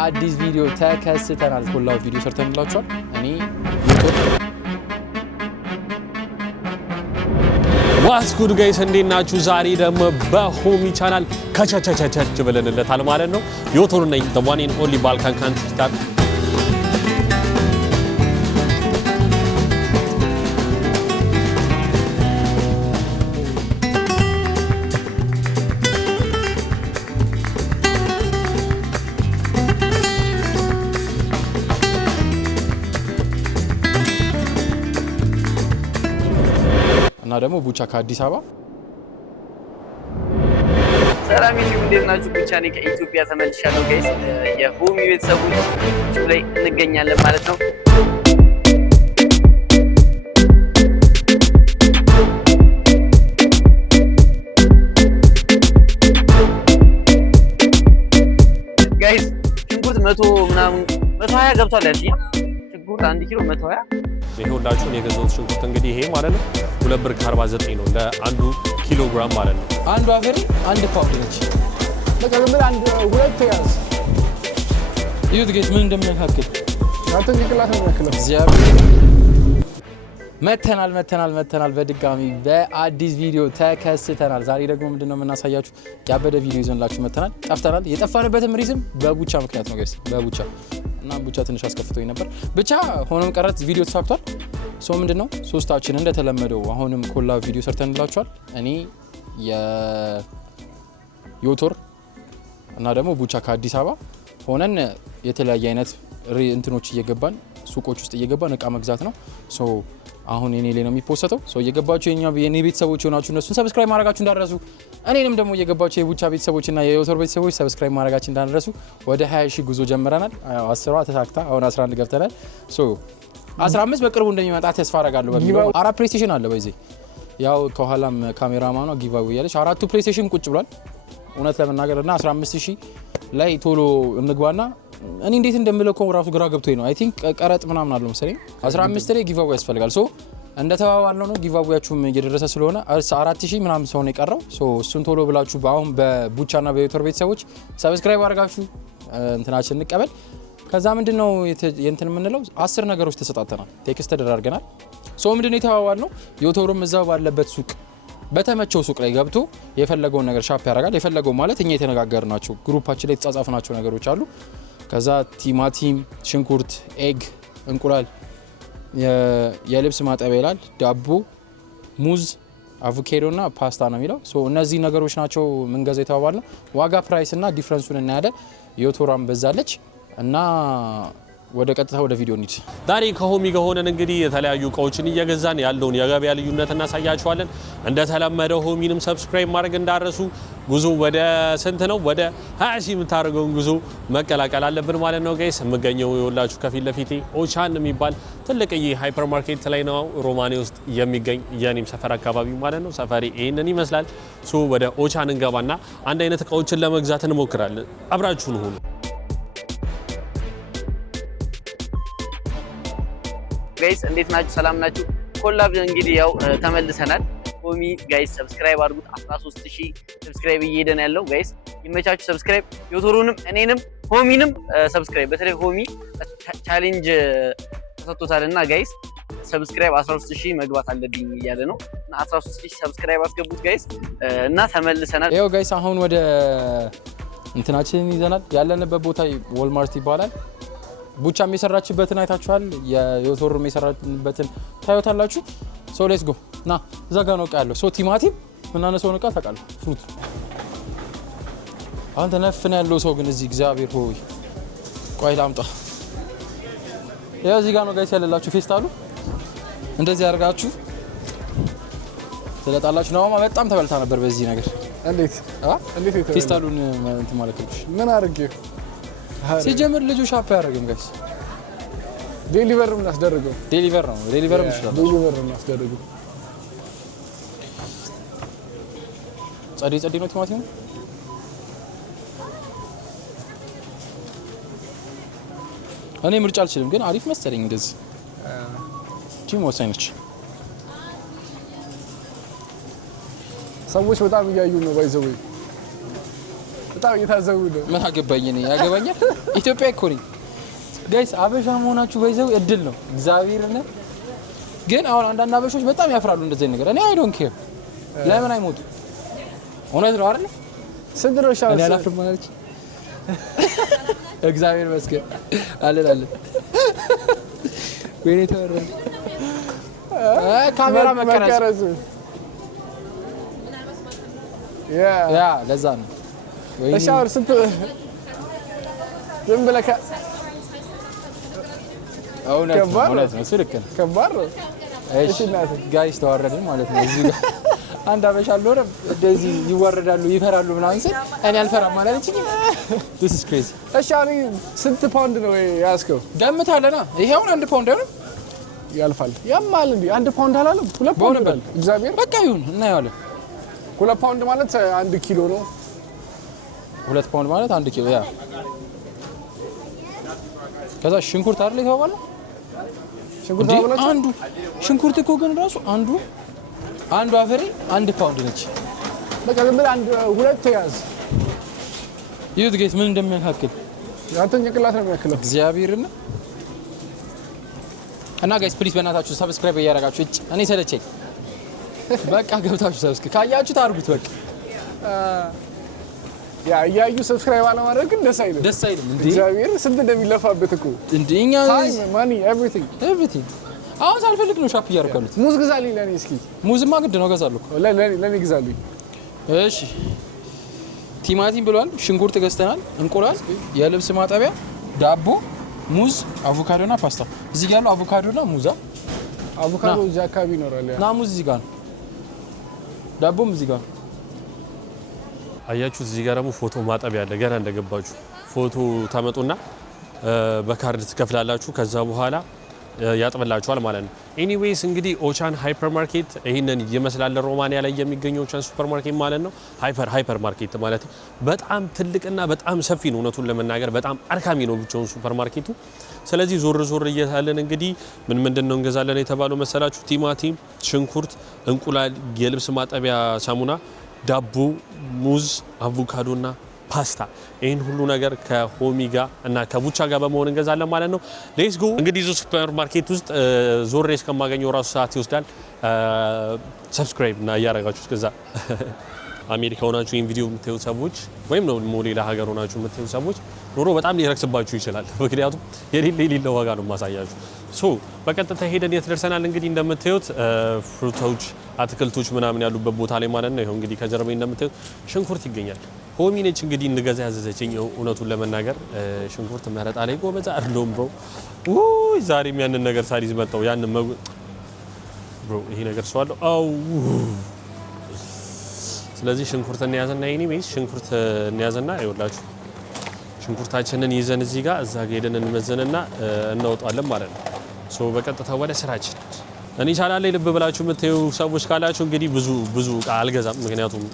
በአዲስ ቪዲዮ ተከስተናል። ኮላው ቪዲዮ ሰርተንላችኋል። እኔ ዋትስ ጉድ ጋይስ እንዴት ናችሁ? ዛሬ ደግሞ በሆሚ ቻናል ከቻቻቻቻች ብለንለታል ማለት ነው። ዮቶር ነኝ the one and only Balkan country star። እና ደግሞ ቡቻ ከአዲስ አበባ ሰላም ይሁን። እንዴት ናችሁ? ቡቻ ነኝ ከኢትዮጵያ ተመልሻለሁ ጋይስ። የሆሚ ቤተሰቦች ላይ እንገኛለን ማለት ነው። ጋይስ ሽንኩርት 100 ምናምን 120 ገብቷል። ያቺ ሽንኩርት 1 ኪሎ 120 ይሄውላችሁን የገዛሁት ሽንኩርት እንግዲህ ይሄ ማለት ነው 2 ብር ከ49 ነው ለአንዱ ኪሎ ግራም ማለት ነው። አንዱ አፈሪ አንድ ፓውንድ ነች። በቃ ምን አንድ ሁለት ያዝ ይሁት ጌት ምን እንደምናካክል አንተ ንቅላት ነው ያክለው መተናል በድጋሚ በአዲስ ቪዲዮ ተከስተናል። ዛሬ ደግሞ ምንድነው የምናሳያችሁ ያበደ ቪዲዮ ይዘንላችሁ መተናል። ጠፍተናል። የጠፋንበትም ሪዝም በቡቻ ምክንያት ነው ጋይስ፣ በቡቻ እና ቡቻ ትንሽ አስከፍቶኝ ነበር። ብቻ ሆኖም ቀረት ቪዲዮ ተሳክቷል። ሶ ምንድነው ሶስታችን እንደተለመደው አሁንም ኮላ ቪዲዮ ሰርተንላችኋል። እኔ የዮቶር እና ደግሞ ቡቻ ከአዲስ አበባ ሆነን የተለያየ አይነት እንትኖች እየገባን ሱቆች ውስጥ እየገባን እቃ መግዛት ነው። ሶ አሁን የኔ ላይ ነው የሚፖስተው። ሶ እየገባችሁ የኔ ቤተሰቦች ሆናችሁ እነሱን ሰብስክራይብ ማድረጋችሁ እንዳትረሱ። እኔንም ደግሞ እየገባችሁ የቡቻ ቤተሰቦችና የዮቶር ቤተሰቦች ሰብስክራይብ ማድረጋችሁ እንዳትረሱ። ወደ 20 ሺህ ጉዞ ጀምረናል። 10 ተሳክታ አሁን 11 ገብተናል። ሶ 15 በቅርቡ እንደሚመጣ ተስፋ አደርጋለሁ። በሚለው 4 ፕሌይስቴሽን አለ በዚህ ያው ከኋላም ካሜራማኗ ጊቫዌ ያለች 4ቱ ፕሌይስቴሽን ቁጭ ብሏል እውነት ለመናገርና 15000 ላይ ቶሎ እንግባና እኔ እንዴት እንደምልከው ራሱ ግራ ገብቶኝ ነው። አይ ቲንክ ቀረጥ ምናምን አለው መሰለኝ 15 ላይ ጊቫዌ ያስፈልጋል። ሶ እንደተባባልነው ነው ጊቫዌያችሁም እየደረሰ ስለሆነ 4000 ምናምን ሰው ነው የቀረው። ሶ እሱን ቶሎ ብላችሁ አሁን በቡቻና በዮቶር ቤተሰቦች ሰብስክራይብ አድርጋችሁ እንትናችን እንቀበል። ከዛ ምንድነው የእንትን የምንለው 10 ነገሮች ተሰጣተናል፣ ቴክስት ተደራርገናል። ሶ ምንድነው የተባባልነው ዮቶርም እዛው ባለበት ሱቅ በተመቸው ሱቅ ላይ ገብቶ የፈለገውን ነገር ሻፕ ያደርጋል። የፈለገው ማለት እኛ የተነጋገርናቸው ግሩፓችን ላይ የተጻጻፍናቸው ነገሮች አሉ። ከዛ ቲማቲም፣ ሽንኩርት፣ ኤግ፣ እንቁላል፣ የልብስ ማጠቢያ ይላል፣ ዳቦ፣ ሙዝ፣ አቮካዶ እና ፓስታ ነው የሚለው። ሶ እነዚህ ነገሮች ናቸው ምንገዛ የተባባልነው። ዋጋ ፕራይስ እና ዲፍረንሱን እናያለን። ዮቶራም በዛለች እና ወደ ቀጥታ ወደ ቪዲዮ እንሂድ። ዛሬ ከሆሚ ጋር ሆነን እንግዲህ የተለያዩ እቃዎችን እየገዛን ያለውን የገበያ ልዩነት እናሳያችኋለን። እንደተለመደው ሆሚንም ሰብስክራይብ ማድረግ እንዳረሱ። ጉዞ ወደ ስንት ነው? ወደ 20 ሺህ የምታደርገውን ጉዞ መቀላቀል አለብን ማለት ነው ጋይስ። የምገኘው የወላችሁ ከፊት ለፊቴ ኦቻን የሚባል ትልቅዬ ሃይፐር ማርኬት ላይ ነው፣ ሮማኔ ውስጥ የሚገኝ የኔም ሰፈር አካባቢ ማለት ነው። ሰፈሬ ይሄንን ይመስላል። ሶ ወደ ኦቻን እንገባና አንድ አይነት እቃዎችን ለመግዛት እንሞክራለን። አብራችሁን ሁኑ። ጋይስ እንዴት ናችሁ? ሰላም ናችሁ? ኮላብ እንግዲህ ያው ተመልሰናል። ሆሚ ጋይስ ሰብስክራይብ አድርጉት። 13000 ሰብስክራይብ እየሄደን ያለው ጋይስ ይመቻችሁ። ሰብስክራይብ ዮቶሩንም እኔንም ሆሚንም ሰብስክራይብ በተለይ ሆሚ ቻሌንጅ ተሰጥቶታልና ጋይስ ሰብስክራይብ 13000 መግባት አለብኝ እያለ ነው እና 13000 ሰብስክራይብ አስገቡት ጋይስ እና ተመልሰናል። ይኸው ጋይስ አሁን ወደ እንትናችንን ይዘናል። ያለንበት ቦታ ዎልማርት ይባላል። ቡቻም የሰራችበትን አይታችኋል። የዮቶርም የሰራችበትን ታዩታላችሁ። ሶ ሌትስ ጎ ና እዛ ጋር ነው እቃ ያለው። ሶ ቲማቲም ምናነሰውን እቃ ታውቃለህ፣ ፍሩት አንተ ነፍን ያለው ሰው ግን እዚህ እግዚአብሔር ሆይ ቆይ ላምጣ። ያው እዚህ ጋር ነው ጋይስ ያለላችሁ ፌስታሉ እንደዚህ አድርጋችሁ ትለጣላችሁ። ነው በጣም ተበልታ ነበር በዚህ ነገር። እንዴት ፌስታሉን እንትን ማለከልሽ ምን አድርጌው ሲጀምር ልጁ ሻፕ ያደርግም ጋይስ። ዴሊቨር ምን አስደረገው? ዴሊቨር ነው ይችላል። ዴሊቨር ምን አስደረገው? ጸዲ ነው ቲማቲም። እኔ ምርጫ አልችልም ግን አሪፍ መሰለኝ እንደዚህ ቲም ወሳኝነች። ሰዎች በጣም እያዩ ነው ባይዘው በጣም እየታዘቡ ነው። ምን አገባኝ እኔ ያገባኛል። ኢትዮጵያ እኮ ነኝ ጋይስ። አበሻ መሆናችሁ በይዘው እድል ነው እግዚአብሔርን። ግን አሁን አንዳንድ አበሾች በጣም ያፍራሉ እንደዚህ ነገር። እኔ አይ ዶንት ኬር ለምን አይሞቱ? እውነት ነው አይደል? ስንት ነው ሻው? እኔ አላፍርም ማለት እግዚአብሔር ይመስገን አለን ወይኔ ተወረደ ካሜራ መቀረጽ ያ ለዛ ነው። እሺ አሁን ስንት ዝም ብለህ እውነት ነው። ስልክ ነው ከባድ ነው። እሺ ጋይስ ተዋረድን ማለት ነው። እዚህ ጋር አንድ አበሻ አልኖረም እንደዚህ ይዋረዳሉ ይፈራሉ ምናምን ሲል እኔ አልፈራም ማለት እንጂ this is crazy። እሺ አሁን ስንት ፓውንድ ነው ያዝከው? ገምታለና ይሄው 1 ፓውንድ አይሆንም? ያልፋል ያማል እንዴ? 1 ፓውንድ አላለም? 2 ፓውንድ ነው እግዚአብሔር። በቃ ይሁን እናየዋለን። 2 ፓውንድ ማለት 1 ኪሎ ነው። 2 ፓውንድ ማለት 1 ኪሎ ያ። ከዛ ሽንኩርት አይደል የተባባለው? ሽንኩርት አብላችሁ አንዱ ሽንኩርት እኮ ግን ራሱ አንዱ አፈሪ 1 ፓውንድ ነች። በቃ ዝም ብለህ 2 ያዝ። ይሁት ጌት ምን እንደሚያካክል ያንተን ጭንቅላት ነው የሚያክለው እግዚአብሔርና። እና ጋይስ ፕሊዝ በእናታችሁ ሰብስክራይብ እያደረጋችሁ እኔ ሰለቸኝ። በቃ ገብታችሁ ሰብስክራይብ ካያችሁ ታርጉት በቃ ያ እያዩ ሰብስክራይብ አለማድረግ ግን ደስ አይልም እንዴ? እግዚአብሔር ስንት እንደሚለፋበት እኮ እንዴ እኛ ታይም ማኒ ኤቭሪቲንግ አሁን ሳልፈልግ ነው ሻፕ እያደረኩት። ሙዝ ግዛልኝ ለኔ እስኪ። ሙዝማ ግድ ነው እገዛለሁ። ለኔ ግዛልኝ። እሺ ቲማቲም ብሏል፣ ሽንኩርት ገዝተናል፣ እንቁላል፣ የልብስ ማጠቢያ፣ ዳቦ፣ ሙዝ፣ አቮካዶና ፓስታ። እዚህ ጋር ያለው አቮካዶና ሙዛ። አቮካዶ እዚህ አካባቢ ይኖራል። ና ሙዝ እዚህ ጋር ነው፣ ዳቦም እዚህ ጋር ነው። አያችሁት? እዚህ ጋር ደግሞ ፎቶ ማጠቢያ አለ። ገና እንደገባችሁ ፎቶ ታመጡና በካርድ ትከፍላላችሁ። ከዛ በኋላ ያጥብላችኋል ማለት ነው። ኤኒዌይስ እንግዲህ ኦቻን ሃይፐር ማርኬት ይሄንን ይመስላል። ሮማኒያ ላይ የሚገኘው ኦቻን ሱፐር ማርኬት ማለት ነው። ሃይፐር ማርኬት ማለት በጣም ትልቅና በጣም ሰፊ ነው። እውነቱን ለመናገር በጣም አድካሚ ነው ብቻውን ሱፐር ማርኬቱ። ስለዚህ ዞር እየታለን እንግዲህ ምንድን ነው እንገዛለን የተባለው መሰላችሁ? ቲማቲም፣ ሽንኩርት፣ እንቁላል፣ የልብስ ማጠቢያ ሳሙና፣ ዳቦ፣ ሙዝ፣ አቮካዶና ፓስታ። ይህን ሁሉ ነገር ከሆሚ ጋር እና ከቡቻ ጋር በመሆን እንገዛለን ማለት ነው። ሌትስ ጎ። እንግዲህ እዚህ ሱፐር ማርኬት ውስጥ ዞሬ እስከማገኘው ራሱ ሰዓት ይወስዳል። ሰብስክራይብ እና እያደረጋችሁ እስከዛ አሜሪካ ሆናችሁ ይህን ቪዲዮ የምታዩ ሰዎች ወይም ደግሞ ሌላ ሀገር ሆናችሁ የምታዩ ሰዎች ኑሮ በጣም ሊረክስባችሁ ይችላል። ምክንያቱም የሌለ ዋጋ ነው ማሳያችሁ። ሶ በቀጥታ ሄደን የት ደርሰናል? እንግዲህ እንደምታዩት ፍሩቶች፣ አትክልቶች ምናምን ያሉበት ቦታ ላይ ማለት ነው። ይኸው እንግዲህ ከጀርባዬ እንደምታዩት ሽንኩርት ይገኛል። ሆሚ ነች እንግዲህ እንገዛ ያዘዘችኝ። እውነቱን ለመናገር ሽንኩርት መረጣ ላይ ጎበዛ አይደለም ብሮ። ዛሬም ያንን ነገር ሳሪዝ መጣው ያንን ብሮ ይሄ ነገር ሰው አለው። አው ስለዚህ ሽንኩርት እንያዘና ኤኒዌይስ ሽንኩርት እንያዘና ይኸውላችሁ ሽንኩርታችንን ይዘን እዚህ ጋር እዛ ጋር ሄደን እንመዘንና እናወጣለን ማለት ነው። ሶ በቀጥታ ወደ ስራችን። እኔ ቻናል ላይ ልብ ብላችሁ የምታዩ ሰዎች ካላችሁ እንግዲህ ብዙ እቃ አልገዛም። ምክንያቱም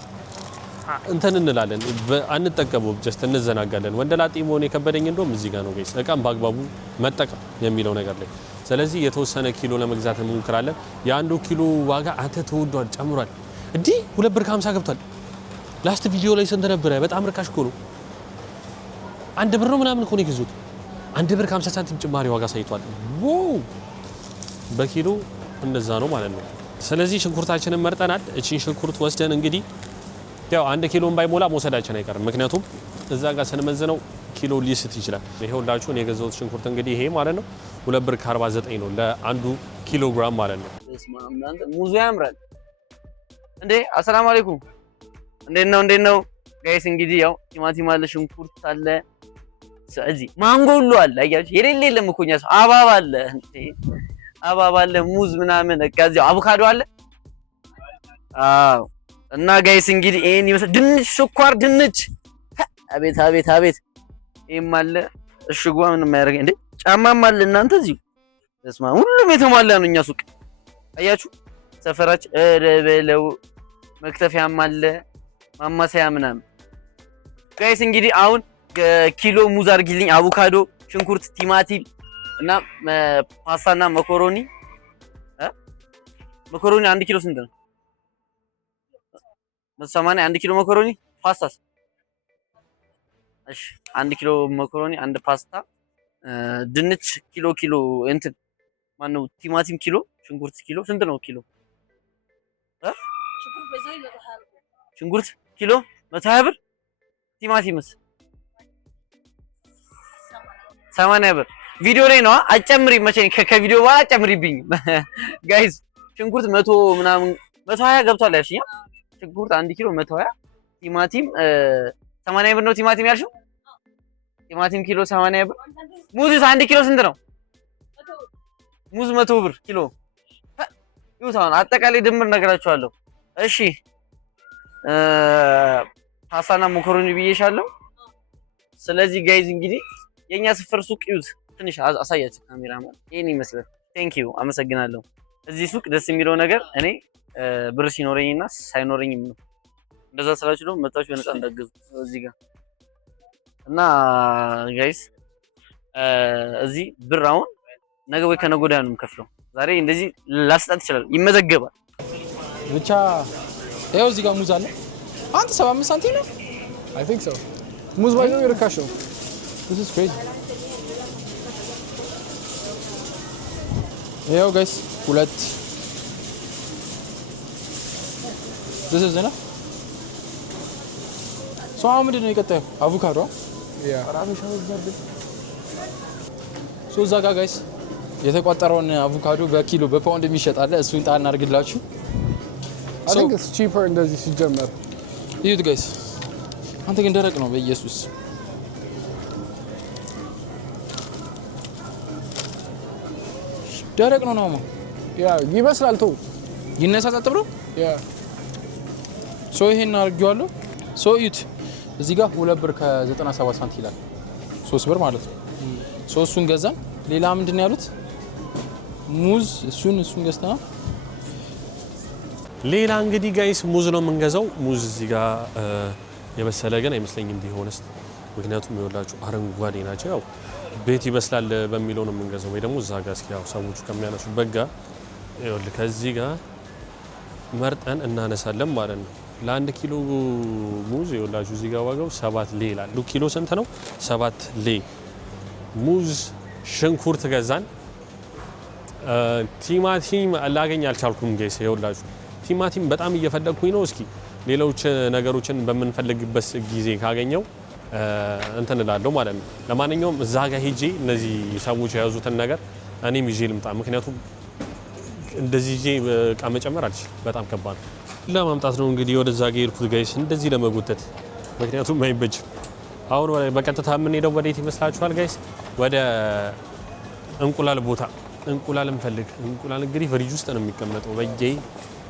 እንትን እንላለን አንጠቀመውም፣ ጀስት እንዘናጋለን። ወንደላጤ መሆን የከበደኝ እንደውም እዚህ ጋር ነው ጋይስ፣ እቃም በአግባቡ መጠቀም የሚለው ነገር ላይ። ስለዚህ የተወሰነ ኪሎ ለመግዛት እንሞክራለን። የአንዱ ኪሎ ዋጋ አንተ ተወዷል፣ ጨምሯል። እንዲህ 2 ብር ከ50 ገብቷል። ላስት ቪዲዮ ላይ ስንት ነበረ? በጣም ርካሽ እኮ ነው። 1 ብር ነው ምናምን እኮ ነው የገዙት። 1 ብር ከ50 ሳንቲም ጭማሪ ዋጋ ሳይቷል። ዋው በኪሎ እንደዛ ነው ማለት ነው። ስለዚህ ሽንኩርታችንን መርጠናል። እቺን ሽንኩርት ወስደን እንግዲህ ያው 1 ኪሎን ባይሞላ መውሰዳችን አይቀርም። ምክንያቱም እዛ ጋር ስንመዝነው ኪሎ ሊስት ይችላል። ይሄውላችሁ እኔ የገዛሁት ሽንኩርት እንግዲህ ይሄ ማለት ነው 2 ብር ከ49 ነው ለ1 ኪሎ ግራም ማለት ነው። ሙዙ ያምራል እንዴ! አሰላሙ አለይኩም። እንዴት ነው ጋይስ? እንግዲህ ያው ቲማቲም አለ፣ ሽንኩርት አለ፣ ስለዚህ ማንጎ ሁሉ አለ። አያችሁ የሌለም እኮ እኛ ሰው አባባ አለ እንዴ! አባባ አለ፣ ሙዝ ምናምን ከዚህ አቮካዶ አለ። አዎ እና ጋይስ እንግዲህ ይሄን ይመስል ድንች፣ ስኳር ድንች፣ አቤት ይሄም አለ። እሽጓ ምንም ማያደርግ እንዴ! ጫማም አለ እናንተ እዚሁ። ተስማ ሁሉም የተሟላ ነው እኛ ሱቅ። አያችሁ ሰፈራችን በለው መክተፊያም አለ፣ ማማሰያ ምናምን። ጋይስ እንግዲህ አሁን ኪሎ ሙዝ አድርጊልኝ፣ አቮካዶ፣ ሽንኩርት፣ ቲማቲም እና ፓስታና መኮሮኒ። መኮሮኒ 1 ኪሎ ስንት ነው? 180 1 ኪሎ መኮሮኒ። ፓስታስ እሺ 1 ኪሎ መኮሮኒ፣ 1 ፓስታ፣ ድንች ኪሎ እንትን ማነው ቲማቲም ኪሎ፣ ሽንኩርት ኪሎ ስንት ነው ኪሎ? ሽንኩርት ኪሎ 120 ብር፣ ቲማቲምስ 80 ብር። ቪዲዮ ላይ ነው አጨምሪ መቼኝ ከቪዲዮ በኋላ አጨምሪብኝ ጋይስ። ሽንኩርት 100 ምናምን 120 ገብቷል ያልሽኝ? ሽንኩርት 1 ኪሎ 120፣ ቲማቲም 80 ብር ነው ቲማቲም ያልሽው? ቲማቲም ኪሎ 80 ብር። ሙዝስ 1 ኪሎ ስንት ነው? ሙዝ 100 ብር ኪሎ። ይሁን አጠቃላይ ድምር ነገራችኋለሁ። እሺ ፓስታና መኮሮኒ ብዬሻለሁ። ስለዚህ ጋይዝ እንግዲህ የኛ ስፍር ሱቅ ይዩት፣ ትንሽ አሳያችሁ ካሜራማን። ይሄን ይመስላል። ቴንክ ዩ አመሰግናለሁ። እዚህ ሱቅ ደስ የሚለው ነገር እኔ ብር ሲኖረኝና ሳይኖረኝም ነው። እንደዛ ስላችሁ ደግሞ መጣችሁ በነፃ እንዳገዙ እዚህ ጋር እና ጋይስ እዚህ ብር አሁን ነገ ወይ ከነገ ወዲያ ነው የምከፍለው። ዛሬ እንደዚህ ላስጣት ይችላል፣ ይመዘገባል ብቻ። ይኸው እዚህ ጋር ሙዝ አለ። አንተ 75 ሳንቲም ነው? I think so. ሙዝ ባይዘው ይርካሽ ነው። This is crazy. ይኸው ጋይስ ሁለት This is enough. So ምንድን ነው የቀጣዩ? አቮካዶ ያ ሶ እዛ ጋር ጋይስ የተቋጠረውን አቮካዶ በኪሎ በፓውንድ የሚሸጥ አለ። እሱን ጣል እናድርግላችሁ። I think it's cheaper እንደዚህ ሲጀመር። ይሁት ጋይስ አንተ ግን ደረቅ ነው በኢየሱስ። ደረቅ ነው ነው ያ ይመስላል ተው ይነሳ ጸጥ ብሎ ያ ሶ ይሄን አድርጌዋለሁ። ሶ ይሁት እዚህ ጋር 2 ብር ከ97 ሳንቲም ይላል። 3 ብር ማለት ነው። ሶ እሱን ገዛን። ሌላ ምንድን ነው ያሉት? ሙዝ እሱን ገዝተናል። ሌላ እንግዲህ ጋይስ ሙዝ ነው የምንገዛው። ሙዝ እዚህ ጋር የበሰለ ግን አይመስለኝም ቢሆንስ፣ ምክንያቱም ይኸውላችሁ አረንጓዴ ናቸው። ያው ቤት ይመስላል በሚለው ነው የምንገዛው። ወይ ደግሞ እዛ ጋር እስኪ ያው ሰዎቹ ከሚያነሱ በጋ ይኸውልህ ከዚህ ጋር መርጠን እናነሳለን ማለት ነው። ለ1 ኪሎ ሙዝ ይኸውላችሁ እዚህ ጋር ዋጋው 7 ሌ ይላል። ኪሎ ስንት ነው? 7 ሌ ሙዝ። ሽንኩርት ገዛን። ቲማቲም ላገኝ አልቻልኩም ጋይስ። ይኸውላችሁ ቲማቲም በጣም እየፈለግኩኝ ነው። እስኪ ሌሎች ነገሮችን በምንፈልግበት ጊዜ ካገኘው እንትን እላለሁ ማለት ነው። ለማንኛውም እዛ ጋር ሄጄ እነዚህ ሰዎች የያዙትን ነገር እኔም ይዤ ልምጣ። ምክንያቱም እንደዚህ ይዤ እቃ መጨመር አልችልም፣ በጣም ከባድ ነው። ለማምጣት ነው እንግዲህ ወደዛ ጋር የሄድኩት ጋይስ፣ እንደዚህ ለመጎተት፣ ምክንያቱም አይበጅም። አሁን በቀጥታ የምንሄደው ወዴት ይመስላችኋል ጋይስ? ወደ እንቁላል ቦታ። እንቁላል እንፈልግ። እንቁላል እንግዲህ ፍሪጅ ውስጥ ነው የሚቀመጠው።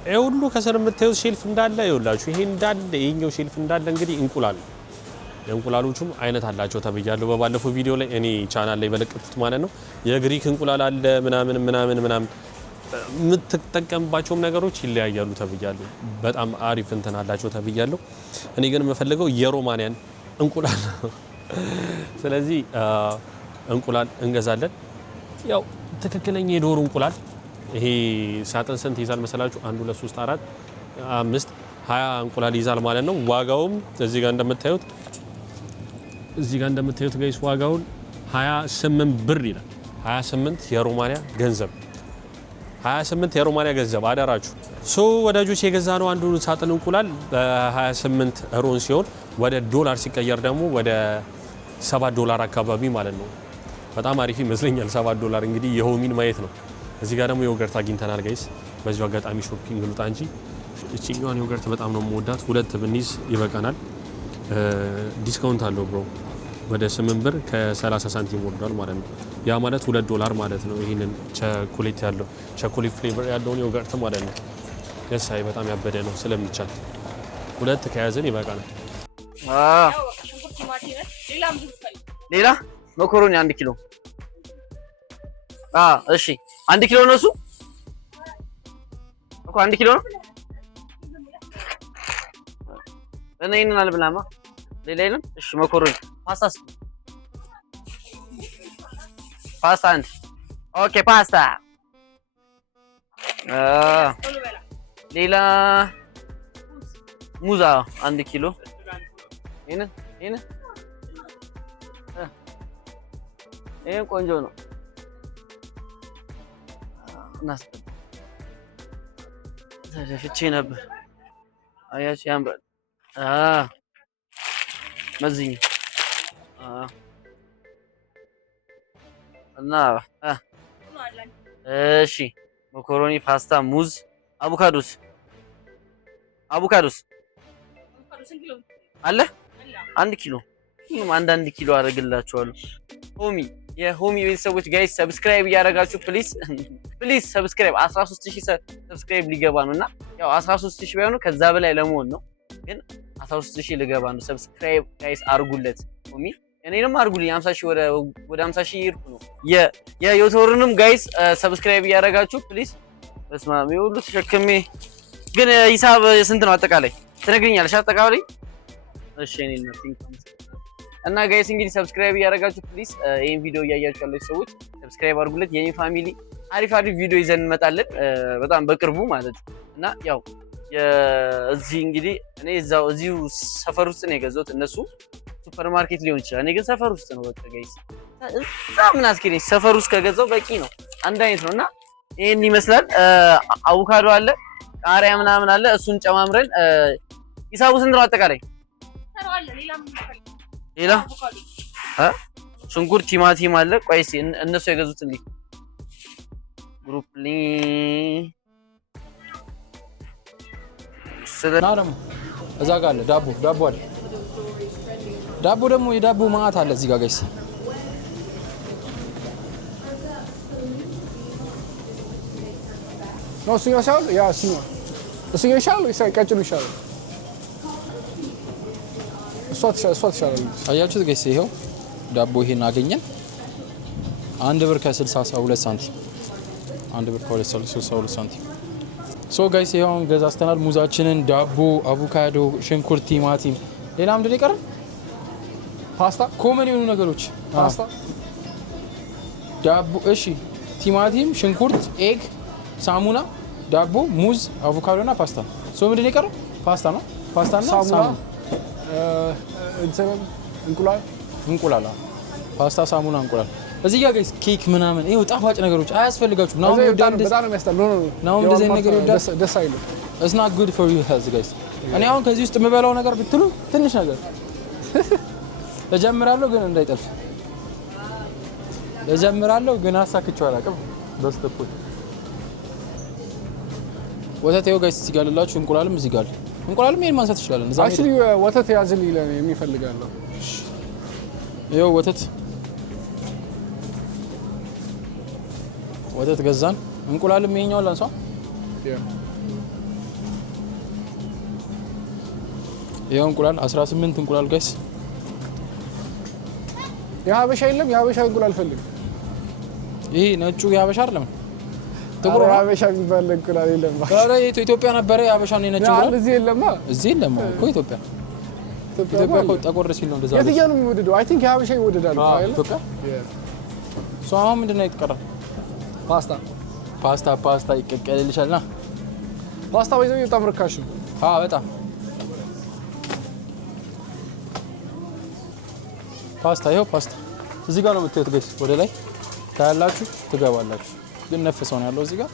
ይሄ ሁሉ ከስር የምታዩት ሼልፍ እንዳለ ይኸውላችሁ፣ ይሄ እንዳለ ይሄኛው ሼልፍ እንዳለ እንግዲህ እንቁላል። የእንቁላሎቹም አይነት አላቸው ተብያለሁ በባለፈው ቪዲዮ ላይ እኔ ቻናል ላይ በለቀኩት ማለት ነው። የግሪክ እንቁላል አለ ምናምን የምትጠቀምባቸውም ነገሮች ይለያያሉ ተብያለሁ። በጣም አሪፍ እንትን አላቸው ተብያለሁ። እኔ ግን የምፈልገው የሮማንያን እንቁላል ነው። ስለዚህ እንቁላል እንገዛለን። ያው ትክክለኛ የዶሮ እንቁላል ይሄ ሳጥን ስንት ይዛል መሰላችሁ? 1 2 3 4 5 20 እንቁላል ይዛል ማለት ነው። ዋጋውም እዚህ ጋር እንደምታዩት ጋይስ ዋጋውን 28 ብር ይላል። 28 የሮማንያ ገንዘብ 28 የሮማንያ ገንዘብ አዳራችሁ። ወዳጆች የገዛ ነው አንዱ ሳጥን እንቁላል በ28 ሮን ሲሆን ወደ ዶላር ሲቀየር ደግሞ ወደ $7 አካባቢ ማለት ነው። በጣም አሪፍ ይመስለኛል። $7 እንግዲህ የሆሚን ማየት ነው። እዚህ ጋር ደግሞ ዮገርት አግኝተናል ጋይስ። በዚሁ አጋጣሚ ሾፒንግ ልውጣ እንጂ እቺኛዋን ዮገርት በጣም ነው የምወዳት። 2 ብንይዝ ይበቃናል። ዲስካውንት አለው ብሮ ወደ 8 ብር ከ30 ሳንቲም ወርዷል ማለት ነው። ያ ማለት $2 ማለት ነው። ይሄንን ቸኮሌት ያለው ቸኮሌት ፍሌቨር ያለውን ዮገርት ማለት ነው። ገሳይ በጣም ያበደ ነው ስለሚቻል 2 ከያዘን ይበቃናል። ሌላ መኮሮኒ 1 ኪሎ። እሺ 1 ኪሎ ነው እሱ እኮ 1 ኪሎ ነው። እኔ ይሄንን አልብላማ። ሌላ የለም። እሺ መኮሮኒ ፓስታ 1 ኦኬ ፓስታ። ሌላ ሙዝ 1 ኪሎ። ይሄንን ይሄ ቆንጆ ነው። እናስ ተደፍቼ ነበር። አያችሁ ያምራል። መዝኝ እና እሺ መኮሮኒ፣ ፓስታ፣ ሙዝ፣ አቮካዶስ አለ 1 ኪሎ አንድ ኪሎ አደርግላችኋለሁ። ሆሚ የሆሚ ቤተሰቦች ጋይስ ሰብስክራይብ እያደረጋችሁ ፕሊዝ ሰብስክራይብ 13000 ሰብስክራይብ ሊገባ ነውና ያው 13000 ባይሆኑ ከዛ በላይ ለመሆን ነው፣ ግን 13000 ልገባ ነው። ሰብስክራይብ ጋይስ አርጉለት። ሆሚ እኔንም አርጉልኝ 50000 ወደ 50000 ይርኩ ነው። የዩቲዩብንም ጋይስ ሰብስክራይብ እያደረጋችሁ ፕሊዝ። በስማም ይሁሉ ተሸክሜ ግን ሂሳብ ስንት ነው አጠቃላይ ትነግሪኛለሽ? አጠቃላይ እሺ እኔ እና ጋይስ እንግዲህ ሰብስክራይብ እያደረጋችሁ ፕሊዝ ይሄን ቪዲዮ እያያችሁ ያላችሁ ሰዎች ሰብስክራይብ አድርጉለት። የኔ ፋሚሊ አሪፍ ቪዲዮ ይዘን እንመጣለን በጣም በቅርቡ ማለት እና ያው እዚህ እንግዲህ እኔ እዚሁ ሰፈር ውስጥ ነው የገዛሁት። እነሱ ሱፐር ማርኬት ሊሆን ይችላል፣ እኔ ግን ሰፈር ውስጥ ነው። በቃ ጋይስ በጣም ምን አስኪኝ ሰፈር ውስጥ ከገዛው በቂ ነው፣ አንድ አይነት ነውና ይሄን ይመስላል። አቮካዶ አለ፣ ቃሪያ ምናምን አለ። እሱን ጨማምረን ሂሳቡ ስንት ነው አጠቃላይ? ሌላ ሽንኩርት፣ ቲማቲም አለ። ቆይ እስኪ እነሱ የገዙት እንዴ ግሩፕ ስለና ደግሞ እዛ ጋር አለ ዳቦ አለ። ዳቦ ደግሞ የዳቦ ማአት አለ እዚህ ጋር ጋይስ። ነው እሱ ይሻላል። ያ እሱ ይሻላል። ቀጭኑ ይሻላል። እሷ ትሻላለች። አያችሁት ጋይስ? ይሄው ዳቦ ይሄን አገኘን 1 ብር ከ62 ሳንቲም 1 ብር ከ62 ሳንቲም። ሶ ጋይስ ይሄው ገዛስተናል ሙዛችንን፣ ዳቦ፣ አቮካዶ፣ ሽንኩርት፣ ቲማቲም። ሌላ ምንድን ነው የቀረን? ፓስታ፣ ኮመን የሆኑ ነገሮች ፓስታ፣ ዳቦ፣ እሺ ቲማቲም፣ ሽንኩርት፣ ኤግ፣ ሳሙና፣ ዳቦ፣ ሙዝ፣ አቮካዶ እና ፓስታ። ሶ ምንድን ነው የቀረን? ፓስታ ነው። ፓስታና ሳሙና፣ እንቁላል፣ ፓስታ፣ ሳሙና፣ እንቁላል። እዚህ ጋር ጋይስ ኬክ ምናምን ይሄው ጣፋጭ ነገሮች አያስፈልጋችሁም። ናው በጣም ነው የሚያስጠላው። ናው እንደዚህ ነገር ይወዳል። ደስ አይልም። It's not good for you guys። እኔ አሁን ከዚህ ውስጥ የምበላው ነገር ብትሉ ትንሽ ነገር እጀምራለሁ፣ ግን እንዳይጠልፍ እጀምራለሁ፣ ግን አሳክቼው አላውቅም። በስተፖት ወተት ይኸው ጋይስ እዚህ ጋር አላችሁ። እንቁላልም እዚህ ጋር አለ። እንቁላልም ይሄን ማንሳት ይችላል። እዛ አክቹሊ ወተት ያዝልኝ የሚፈልጋለሁ። ይኸው ወተት ገዛን። እንቁላልም ይሄኛው ላንሷ። ይኸው እንቁላል 18 እንቁላል ጋይስ። የሀበሻ የለም። የሀበሻ እንቁላል ፈልግ። ይሄ ነጩ የሀበሻ አይደለም፣ ጥቁሩ የሀበሻ የሚባል እንቁላል የለም። ታዲያ ኢትዮጵያ ነበረ የሀበሻ ነው የነጭ እንቁላል። እዚህ የለም። እዚህ የለም እኮ ኢትዮጵያ እኮ ጠቆር ሲል ነው እንደዛ። የትኛው ነው የሚወደደው? አይ ቲንክ የሀበሻ ይወደዳል አይደል? ኢትዮጵያ ሶ አሁን ምንድን ነው የተቀረው? ፓስታ ይቀቀልልሻልና ፓስታ ወይዘው በጣም ርካሽ ነው። በጣም ፓስታ ይኸው ፓስታ እዚህ ጋር ነው የምታዩት ጋይስ። ወደ ላይ ታያላችሁ፣ ትገባላችሁ። ግን ነፍ ሰው ነው ያለው እዚህ ጋር።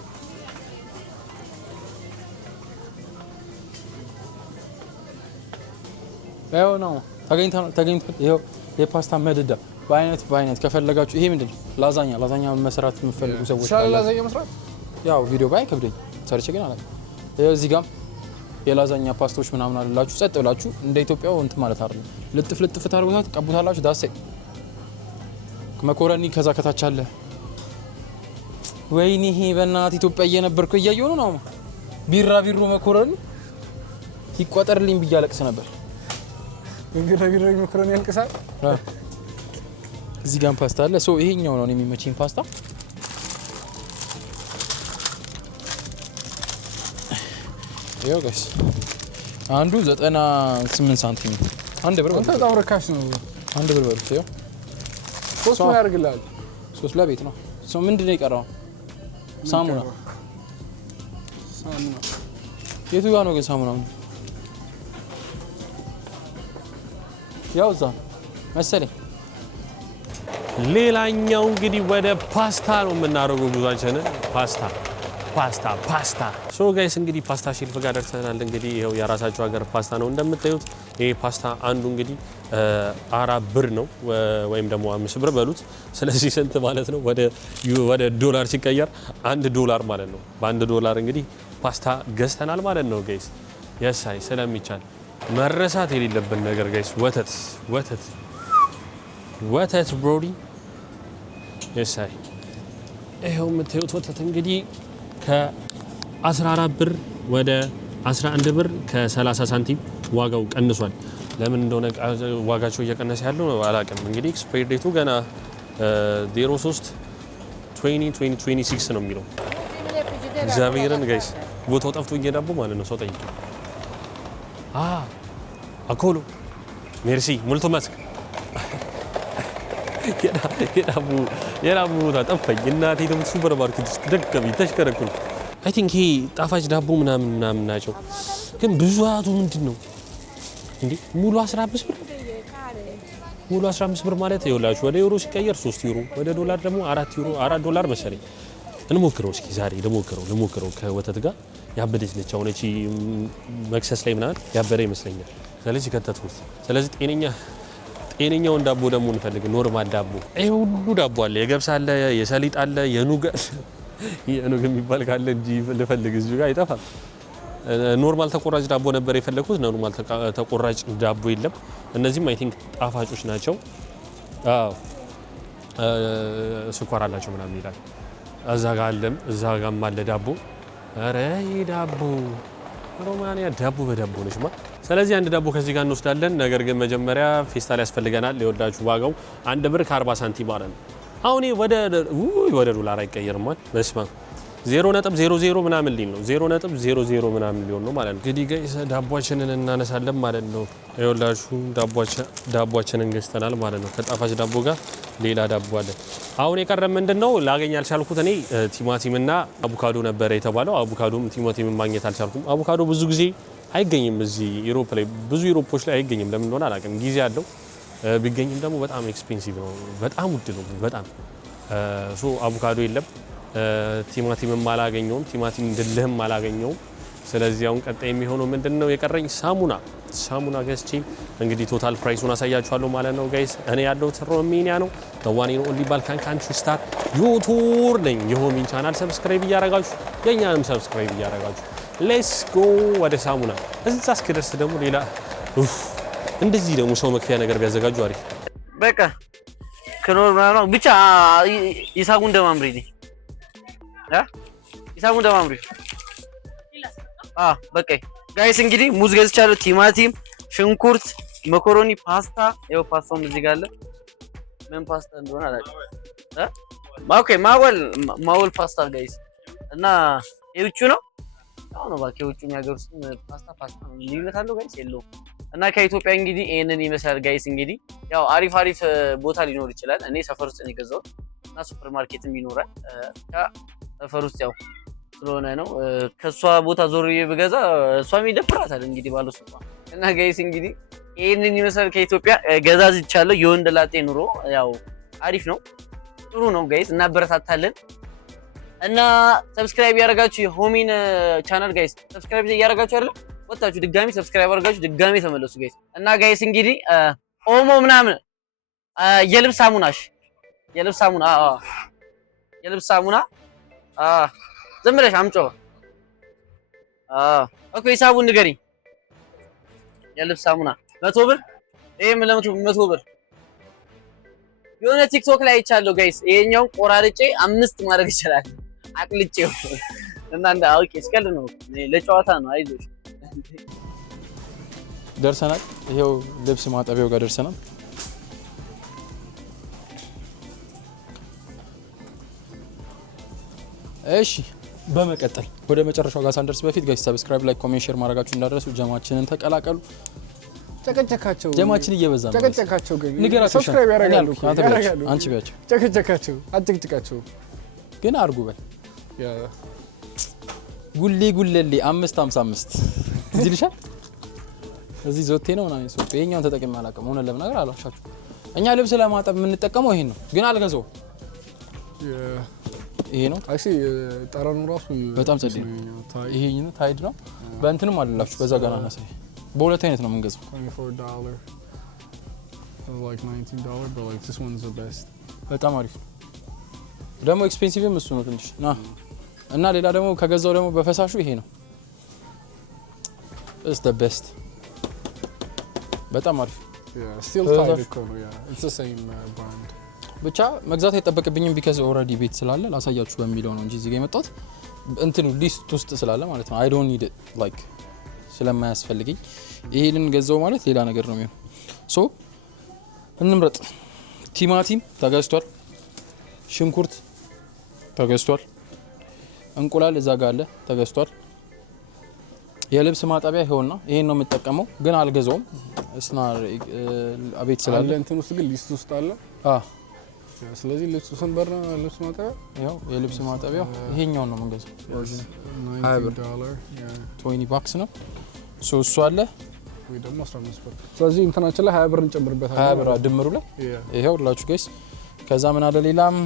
ይኸው ነው ተገኝቷል። ይኸው የፓስታ መደዳ በአይነት ከፈለጋችሁ። ይሄ ምንድን ነው? ላዛኛ መስራት የምትፈልጉ ሰዎች ላዛኛ መስራት ያው ቪዲዮ ባይ ከብደኝ ሰርቼ ግን አላውቅም። ይኸው እዚህ ጋር የላዛኛ ፓስቶች ምናምን አላችሁ። ጸጥ ብላችሁ እንደ ኢትዮጵያው እንትን ማለት አይደለም። ልጥፍ ታርጉታት ቀቡታላችሁ። ዳሴ መኮረኒ ከዛ ከታች አለ። ወይኔ ይሄ በእናትህ ኢትዮጵያ እየነበርኩ እያየሁ ነው። ቢራቢሮ መኮረኒ ይቆጠርልኝ ብዬ አለቅስ ነበር። ቢራቢሮ መኮረኒ ያልቅሳል። እዚህ ጋር ፓስታ አለ። ሶ ይሄኛው ነው የሚመቸኝ ፓስታ። ይኸው ጋይስ አንዱ 98 ሳንቲም 1 ብር። በጣም ርካሽ ነው። 1 ብር በሉት። ይኸው 3 ነው ያደርግልሃል። 3 ለቤት ነው። ሶ ምንድን ነው የቀረው? ሳሙና የቱ ጋር ነው ግን ሳሙና? ያው እዛ መሰለኝ ሌላኛው እንግዲህ ወደ ፓስታ ነው የምናደርገው ጉዟችንን። ፓስታ ሶ ጋይስ እንግዲህ ፓስታ ሼልፍ ጋር ደርሰናል። እንግዲህ ይኸው የራሳቸው ሀገር ፓስታ ነው እንደምታዩት። ይሄ ፓስታ አንዱ እንግዲህ 4 ብር ነው ወይም ደግሞ 5 ብር በሉት። ስለዚህ ስንት ማለት ነው ወደ ዶላር ሲቀየር $1 ማለት ነው። $1 እንግዲህ ፓስታ ገዝተናል ማለት ነው ጋይስ። የሳይ ስለሚቻል መረሳት የሌለብን ነገር ጋይስ ወተት ብሮዲ የሳይ ይሄው የምታዩት ወተት እንግዲህ ከ14 ብር ወደ 11 ብር ከ30 ሳንቲም ዋጋው ቀንሷል። ለምን እንደሆነ ዋጋቸው እየቀነሰ ያለው አላውቅም። እንግዲህ ኤክስፓየር ዴቱ ገና 03/20/2026 ነው የሚለው። እግዚአብሔርን ጋይስ ቦታው ጠፍቶ እየዳቦ ማለት ነው። ሰው ጠይቂ አኮሎ ሜርሲ ሙልቶ መስክ የዳቦ ቦታ ጠፋኝ። እናቴ ደግሞ ሱፐር ማርኬት ውስጥ ደገመኝ ተሽከረክሩ። አይ ቲንክ ይሄ ጣፋጭ ዳቦ ምናምን ናቸው። ግን ብዙዋቱ ምንድን ነው እንዴ? ሙሉ 15 ብር ሙሉ 15 ብር ማለት ይኸውላችሁ ወደ ዩሮ ሲቀየር 3 ዩሮ ወደ ዶላር ደግሞ 4 ዶላር መሰለኝ። እንሞክረው እስኪ ዛሬ ልሞክረው ከወተት ጋር ያበደች ነች። አሁን እቺ መክሰስ ላይ ምናምን ያበደ ይመስለኛል። ስለዚህ ከተትኩት። ስለዚህ ጤነኛውን ዳቦ ደግሞ እንፈልግ። ኖርማል ዳቦ ይሄ ሁሉ ዳቦ አለ። የገብስ አለ፣ የሰሊጥ አለ፣ የኑግ የሚባል ካለ እንጂ ልፈልግ እዚህ ጋር አይጠፋም። ኖርማል ተቆራጭ ዳቦ ነበር የፈለኩት። ኖርማል ተቆራጭ ዳቦ የለም። እነዚህም አይ ቲንክ ጣፋጮች ናቸው። ስኳር አላቸው ምናምን ይላል። እዛ ጋርም አለ ዳቦ። ኧረ ይሄ ዳቦ ሮማንያ ዳቦ በዳቦ ነች ማ። ስለዚህ አንድ ዳቦ ከዚህ ጋር እንወስዳለን። ነገር ግን መጀመሪያ ፌስታል ያስፈልገናል። የወዳችሁ ዋጋው 1 ብር ከ40 ሳንቲም ማለት ነው። አሁን ወደ ዶላር አይቀየርም ማለት በስማ 0.00 ምናምን ሊል ነው 0.00 ምናምን ሊሆን ነው ማለት ነው። እንግዲህ ጋይስ ዳቦአችንን እናነሳለን ማለት ነው። የወላችሁ ዳቦአችንን ገዝተናል ማለት ነው። ከጣፋጭ ዳቦ ጋር ሌላ ዳቦ አለ። አሁን የቀረ ምንድነው ላገኝ ያልቻልኩት እኔ ቲማቲምና አቮካዶ ነበር የተባለው። አቮካዶም ቲማቲምም ማግኘት አልቻልኩም። አቮካዶ ብዙ ጊዜ አይገኝም እዚህ ዩሮፕ ላይ፣ ብዙ ዩሮፖች ላይ አይገኝም። ለምን እንደሆነ አላውቅም። ጊዜ አለው ቢገኝም ደግሞ በጣም ኤክስፔንሲቭ ነው፣ በጣም ውድ ነው በጣም ሶ አቮካዶ የለም። ቲማቲምም አላገኘውም። ቲማቲም ድልህም አላገኘውም። ስለዚህ አሁን ቀጣይ የሚሆነው ምንድነው የቀረኝ ሳሙና ገዝቼ እንግዲህ ቶታል ፕራይሱን አሳያችኋለሁ ማለት ነው ጋይስ። እኔ ያለሁት ሮሜኒያ ነው። ተዋኒ ነው ኦንሊ ባልካን ካንትሪ ስታር ዩቱር ነኝ። የሆሚን ቻናል ሰብስክራይብ እያረጋችሁ የኛንም ሰብስክራይብ እያረጋችሁ ሌትስ ጎ ወደ ሳሙና። እዛ እስክደርስ ደግሞ ሌላ እንደዚህ ደግሞ ሰው መክፈያ ነገር ቢያዘጋጁ አሪፍ። በቃ ከኖር ምናምን ብቻ ይሳጉ እንደማምሪ ይሳጉ እንደማምሪ በቃ ጋይስ እንግዲህ ሙዝ ገዝቻለሁ፣ ቲማቲም፣ ሽንኩርት፣ መኮሮኒ፣ ፓስታ። ይኸው ፓስታውም እዚህ ጋር አለ። ምን ፓስታ እንደሆነ አላውቅም። ኦኬ ማወል ፓስታ ጋይስ። እና የውጭ ነው ነው ባክ የውጭ የሚያገር ውስጥ ፓስታ ነው። ልዩነት አለው ጋይስ? የለውም። እና ከኢትዮጵያ እንግዲህ ይሄንን ይመስላል ጋይስ። እንግዲህ ያው አሪፍ ቦታ ሊኖር ይችላል። እኔ ሰፈር ውስጥ ነው የገዛሁት እና ሱፐር ማርኬትም ይኖራል። ሰፈር ውስጥ ያው ስለሆነ ነው። ከሷ ቦታ ዞርዬ ብገዛ እሷም ይደብራታል እንግዲህ ባለሱቋ። እና ጋይስ እንግዲህ ይሄንን ይመስላል ከኢትዮጵያ ገዛዝቻለሁ። የወንድ ላጤ ኑሮ ያው አሪፍ ነው፣ ጥሩ ነው ጋይስ። እናበረታታለን። እና ሰብስክራይብ ያደርጋችሁ የሆሚን ቻናል ጋይስ፣ ሰብስክራይብ ያደርጋችሁ አይደል? ወጣችሁ ድጋሚ ሰብስክራይብ አድርጋችሁ ድጋሚ ተመለሱ ጋይስ። እና ጋይስ እንግዲህ ኦሞ ምናምን የልብስ ሳሙና ዝም ብለሽ አምጮ ኦኬ። ሂሳቡን ንገሪኝ። የልብስ ሳሙና 100 ብር። ይሄም ለ100 ብር የሆነ ቲክቶክ ላይ አይቻለሁ ጋይስ። ይሄኛውን ቆራርጬ 5 ማድረግ ይችላል አቅልጬው እና እንደ አውቄ እስከል ነው ለጨዋታ ነው። አይዞሽ ደርሰናል። ይሄው ልብስ ማጠቢያው ጋር ደርሰናል። እሺ በመቀጠል ወደ መጨረሻው ጋር ሳንደርስ በፊት ጋይስ ሰብስክራይብ፣ ላይክ፣ ኮሜንት፣ ሼር ማድረጋችሁ እንዳደረሱ ጀማችንን ተቀላቀሉ። ጨቀጨካቸው ጀማችን እየበዛ ነው። ጨቀጨካቸው ግን ንገራቸው። ሰብስክራይብ ያደርጋሉ። አንቺ ቢያቸው ጨቀጨካቸው፣ አጥቅጭቃቸው ግን አርጉ በል ጉሌሌ 555 እዚህ ልሻል እዚህ ዞቴ ነው ምናምን ሰው የኛውን ተጠቅሜ አላውቅም። ሆነ ለምን ነገር አላሻችሁ እኛ ልብስ ለማጠብ የምንጠቀመው ይሄን ነው ግን አልገዛው ይሄ ነው አክሲ ጠረኑ ራሱ በጣም ጸዴ ይሄኛው ታይድ ነው በእንትንም አለላችሁ በዛ ጋር እናሳይ በሁለት አይነት ነው የምንገዛው $24 like $19 but like this one's the best በጣም አሪፍ ደግሞ ኤክስፔንሲቭም እሱ ነው ትንሽ እና ሌላ ደግሞ ከገዛው ደግሞ በፈሳሹ ይሄ ነው it's the best በጣም አሪፍ yeah still Tide yeah it's the same brand ብቻ መግዛት አይጠበቅብኝም because already ቤት ስላለ ላሳያችሁ በሚለው ነው እንጂ እዚህ ጋር የመጣሁት እንትኑ ሊስት ውስጥ ስላለ ማለት ነው I don't need it like ስለማያስፈልገኝ ይሄንን ገዛው ማለት ሌላ ነገር ነው የሚሆነው ሶ እንምረጥ ቲማቲም ተገዝቷል ሽንኩርት ተገዝቷል እንቁላል እዛ ጋር አለ ተገዝቷል የልብስ ማጠቢያ ይሄውና ይሄን ነው የምጠቀመው ግን አልገዛውም እስና አቤት ስላለ እንትን ውስጥ ግን ሊስት ውስጥ አለ ስለዚህ ልብስ ሰንበር ነው ልብስ ማጠቢያ ያው የልብስ ማጠቢያው ይሄኛው ነው የምንገዛው $20 bucks ነው ሶ እሱ አለ ወይ ደግሞ 15 ብር ስለዚህ እንትናችን ላይ 20 ብር እንጨምርበታለን 20 ብር ድምሩ ላይ ይሄው ሁላችሁ ጋይስ ከዛ ምን አለ ሌላም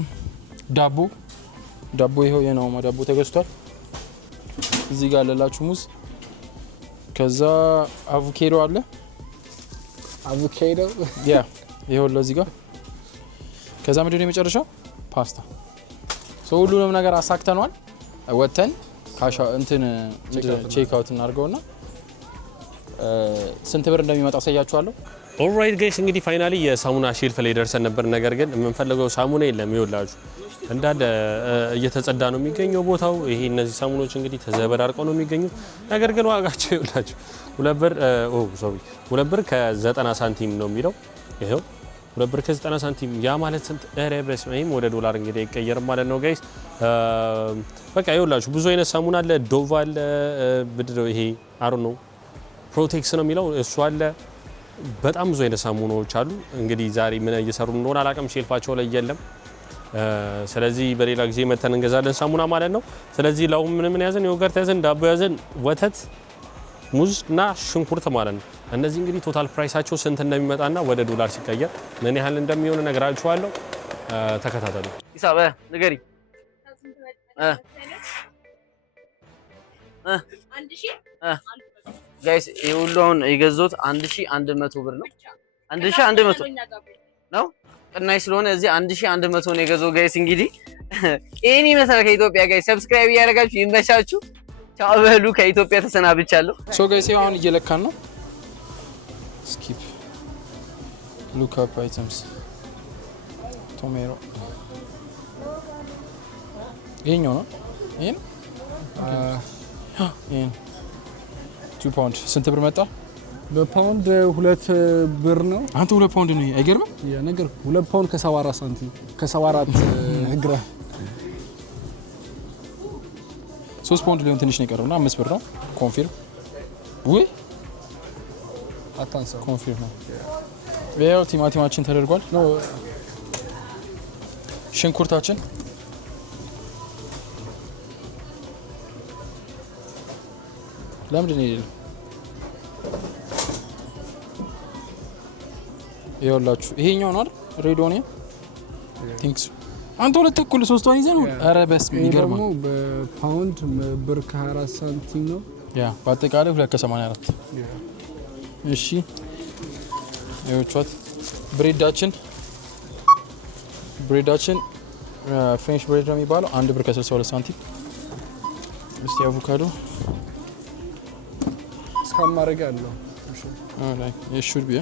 ዳቦ ይሄው የናው ዳቦ ተገዝቷል እዚህ ጋር አለላችሁ ሙዝ ከዛ አቮካዶ አለ ያ ይሄው ለዚህ ጋር ከዛ ምንድን ነው የመጨረሻው ፓስታ ሶ ሁሉንም ነገር አሳክተናል ወተን ካሻ እንትን ቼክ አውት እናርገውና ስንት ብር እንደሚመጣ አሳያችኋለሁ ኦልራይት ጋይስ እንግዲህ ፋይናሊ የሳሙና ሼልፍ ላይ ደርሰን ነበር ነገር ግን የምንፈልገው ሳሙና የለም ይኸውላችሁ እንዳለ እየተጸዳ ነው የሚገኘው ቦታው ይሄ እነዚህ ሳሙኖች እንግዲህ ተዘበራርቀው ነው የሚገኙት ነገር ግን ዋጋቸው ይኸውላችሁ 2 ብር ከ90 ሳንቲም ነው የሚለው ይሄው 2 ብር ከ90 ሳንቲም ያ ማለት ስንት ረበስ ወይም ወደ ዶላር እንግዲህ ይቀየር ማለት ነው ጋይስ በቃ ይኸውላችሁ ብዙ አይነት ሳሙና አለ ዶቭ አለ ብድረው ይሄ አሩ ነው ፕሮቴክስ ነው የሚለው እሱ አለ በጣም ብዙ አይነት ሳሙናዎች አሉ እንግዲህ ዛሬ ምን እየሰሩ እንደሆነ አላቀም ሼልፋቸው ላይ የለም ስለዚህ በሌላ ጊዜ መተን እንገዛለን ሳሙና ማለት ነው ስለዚህ ላው ምን ያዘን ዮገርት ያዘን ዳቦ ያዘን ወተት ሙዝ እና ሽንኩርት ማለት ነው እነዚህ እንግዲህ ቶታል ፕራይሳቸው ስንት እንደሚመጣና ወደ ዶላር ሲቀየር ምን ያህል እንደሚሆን እነግራችኋለሁ ተከታተሉ ሂሳብ ንገሪ 1000 ጋይስ ይሁሉን የገዙት 1100 ብር ነው 1100 ነው ቅናሽ ስለሆነ እዚህ 1100 ነው የገዙት ጋይስ እንግዲህ ይሄን ይመስላል ከኢትዮጵያ ጋይስ ሰብስክራይብ ያደርጋችሁ ይመቻችሁ ቻው በሉ ከኢትዮጵያ ተሰናብቻለሁ ሶ ጋይስ አሁን እየለካን ነው skip look up items tomato ይሄኛው ነው ይሄን 2 ፓውንድ ስንት ብር መጣ በፓውንድ 2 ብር ነው አንተ 2 ፓውንድ ነው አይገርም ያ ነገር 2 ፓውንድ ከ74 ሳንቲም ከ74 ግራም 3 ፓውንድ ሊሆን ትንሽ ነው የቀረውና 5 ብር ነው ኮንፊርም ወይ አታንሳው ኮንፊርም ነው ያው ቲማቲማችን ተደርጓል ነው ሽንኩርታችን ለምንድን ነው የሌለው ይኸውላችሁ ይሄኛው ነው አይደል ሬድ ኦኒየን ቲንክስ አንተ 2.3 ይዘን ኧረ በስመ ይገርማል ደግሞ በፓውንድ ብር ከ24 ሳንቲም ነው ያ በአጠቃላይ 2.84 እሺ ይኸውቻት ብሬዳችን ፍሬንች ብሬድ ነው የሚባለው 1 ብር ከ62 ሳንቲም እስቲ አቮካዶ እስካም ማድረግ ያለው እሺ should be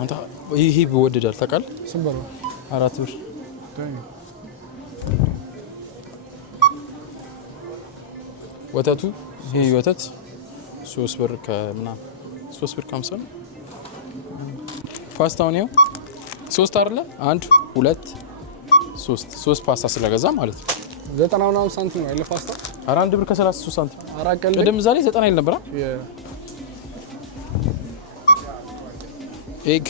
አንተ ይሄ ቢወደዳል ታውቃለህ ስንት 4 ብር ወተቱ ይሄ ወተት 3 ብር ከምና 3 ብር ከ50 ፓስታው ነው 3 አይደለ 1 2 3 ፓስታ ስለገዛ ማለት ነው 90 ሳንቲም ነው አይደል ፓስታ 1 ብር ከ33 ሳንቲም አራት ቀን ቀደም ዛሬ 90 ይል ነበር ኤግ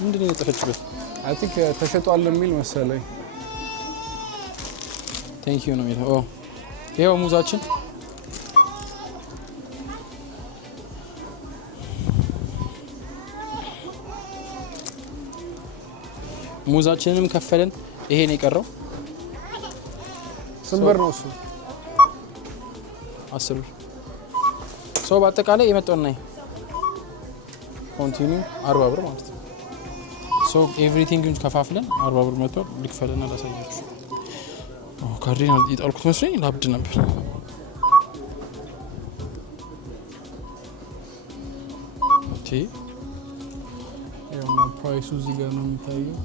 ምንድነው የጠፈችበት አይ ቲንክ ተሸጧል የሚል መሰለኝ ቴንክ ዩ ነው የሚለው ይሄው ሙዛችን ሙዛችንንም ከፈለን። ይሄ ነው የቀረው። ስንት ብር ነው እሱ? 10 ብር። ሶ በአጠቃላይ የመጣው እና ኮንቲኒው 40 ብር ማለት ነው። ሶ ኤቭሪቲንግን ከፋፍለን 40 ብር መጥቷል። ልክፈልና ላሳያችሁ። ካርዲን ይጣልኩት መስሎኝ ላብድ ነበር። ኦኬ ያው ፕራይሱ እዚህ ጋር ነው የሚታየው።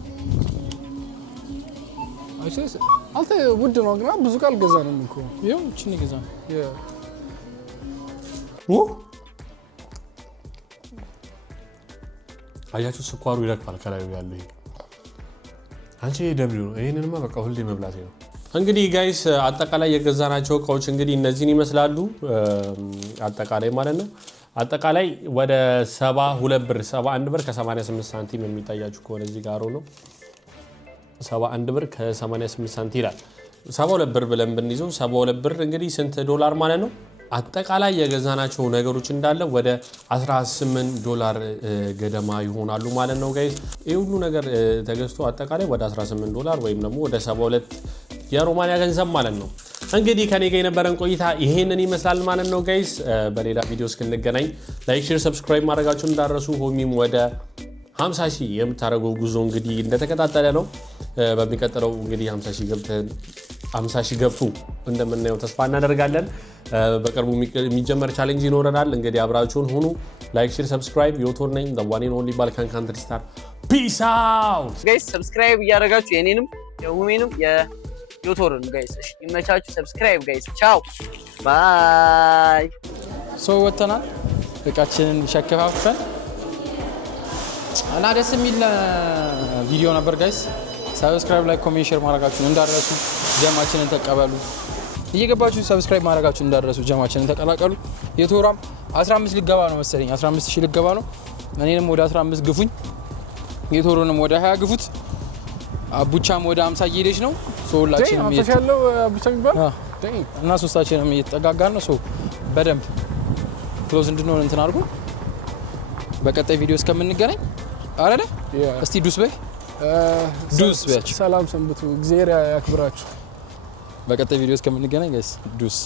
አይሰስ አንተ ውድ ነው ግን ብዙ ቃል ገዛ ነው እኮ ይሄው እቺን ገዛ ነው አያችሁ ስኳሩ ይረግፋል ከላይ ያለው ይሄ አንቺ ደብሊው ነው። ይሄንንማ በቃ ሁሌ መብላቴ ነው። እንግዲህ ጋይስ አጠቃላይ የገዛናቸው እቃዎች እንግዲህ እነዚህን ይመስላሉ። አጠቃላይ ማለት ነው አጠቃላይ ወደ 72 ብር 71 ብር ከ88 ሳንቲም የሚታያችሁ ከሆነ እዚህ ጋር ነው 71 ብር ከ88 ሳንቲም ይላል። 72 ብር ብለን ብንይዘው 72 ብር እንግዲህ ስንት ዶላር ማለት ነው? አጠቃላይ የገዛናቸው ነገሮች እንዳለ ወደ 18 ዶላር ገደማ ይሆናሉ ማለት ነው ጋይስ። ይሄ ሁሉ ነገር ተገዝቶ አጠቃላይ ወደ 18 ዶላር ወይም ደግሞ ወደ 72 የሮማንያ ገንዘብ ማለት ነው። እንግዲህ ከኔ ጋር የነበረን ቆይታ ይሄንን ይመስላል ማለት ነው ጋይስ። በሌላ ቪዲዮ እስክንገናኝ ላይክ፣ ሼር፣ ሰብስክራይብ ማድረጋችሁን እንዳትረሱ። ሆሚም ወደ 50 ሺህ የምታደርገው ጉዞ እንግዲህ እንደተከታተለ ነው። በሚቀጥለው እንግዲህ 50 ሺህ ገብተን 50 ሺህ ገብቶ እንደምናየው ተስፋ እናደርጋለን። በቅርቡ የሚጀመር ቻሌንጅ ይኖረናል። እንግዲህ አብራችሁን ሁኑ። ላይክ፣ ሼር፣ ሰብስክራይብ። ዮቶር ነኝ the one and only Balkan Country Star. Peace out ጋይስ። ሰብስክራይብ እያደረጋችሁ የኔንም የሁሜንም የዮቶርን ጋይስ እሺ፣ ይመቻችሁ። ሰብስክራይብ ጋይስ። ቻው ባይ። ሶ ወተናል እቃችንን ሸከፋፈን እና ደስ የሚል ቪዲዮ ነበር ጋይስ። ሰብስክራይብ፣ ላይክ፣ ኮሜንት፣ ሼር ማድረጋችሁን እንዳትረሱ። ጀማችንን ተቀበሉ። እየገባችሁ ሰብስክራይብ ማድረጋችሁን እንዳትረሱ። ጀማችንን ተቀላቀሉ። የቶራም 15 ልገባ ነው መሰለኝ 15000 ልገባ ነው። እኔንም ወደ 15 ግፉኝ። የቶሮንም ወደ 20 ግፉት። አቡቻም ወደ 50 እየሄደች ነው። ሶ ሁላችንም ያለው አቡቻ የሚባል እና ሶስታችንም እየተጠጋጋን ነው። ሶ በደንብ ክሎዝ እንድንሆን እንትን አድርጉ። በቀጣይ ቪዲዮ እስከምንገናኝ አረደ እስቲ ዱስ በይ ዱስ በይ። ሰላም ሰንብቱ። እግዚአብሔር ያክብራችሁ። በቀጣይ ቪዲዮ እስከምንገናኝ ጋይስ ዱስ